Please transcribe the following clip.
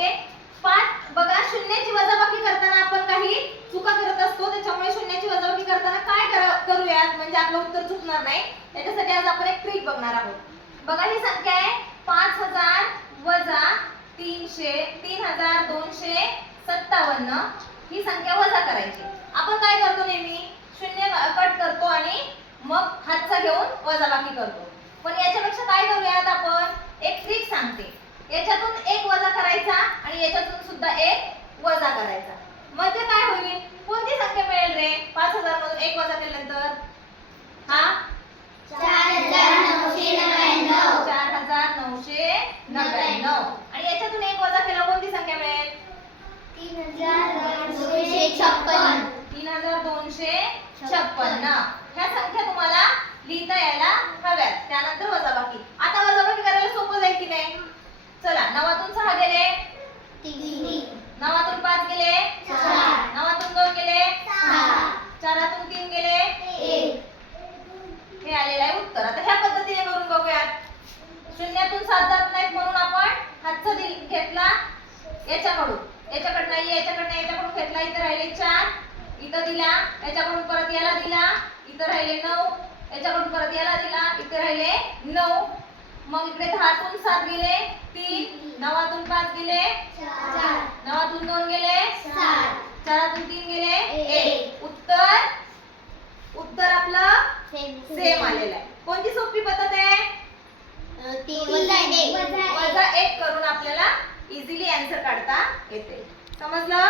Okay. 5 बघा शून्याची वजाबाकी करताना आपण काही चुका करत असतो, त्याच्यामुळे शून्याची वजाबाकी करताना काय करूयात म्हणजे आपलं उत्तर चुकणार नाही. त्याच्यासाठी आज आपण एक ट्रिक बघणार आहोत. बघा ही संख्या आहे 5000 वजा 3257. ही संख्या वजा करायची. आपण काय करतो नेहमी शून्य कट करतो आणि मग हातचा घेऊन वजाबाकी करतो. पण याच्यापेक्षा काय करूयात आपण एक ट्रिक सांगते. याच्यातून एक वजा करायचा आणि याच्यातून सुद्धा एक वजा करायचा. म्हणजे काय होईल कोणती संख्या मिळेल रे 5000 मधून एक वजा केल्यानंतर हा 4999 आणि याच्यातून एक वजा केला कोणती संख्या मिळेल 3256. ह्या संख्या तुम्हाला लिहिता यायला हव्यात. त्यानंतर वजाबाकी. आता वजाबाकी करायला सोपं जाईल की नाही. चला 9तून 6 गेले 9तून 5 गेले 9तून 2 गेले 4तून 3 गेले 1. हे आलेलं आहे उत्तर. आता ह्या पद्धतीने करून बघूयात. शून्यातून 7 जात नाहीत म्हणून आपण हातचा घेतला याच्याकडून नाहीये याच्याकडनं याच्याकडून घेतला. इथं राहिले 4 इथं दिला याच्याकडून परत याला दिला इथं राहिले 9 याच्याकडून परत याला दिला इथं राहिले 9. मग इकडे 10तून 7 गेले 3 9तून 5 गेले 4 9तून 2 गेले 4तून 3 गेले 1. उत्तर आपलं सेम आलेलं आहे. कोणती सोपी पद्धत आहे वजा 1 करून आपल्याला इझिली आन्सर काढता येते. समजलं.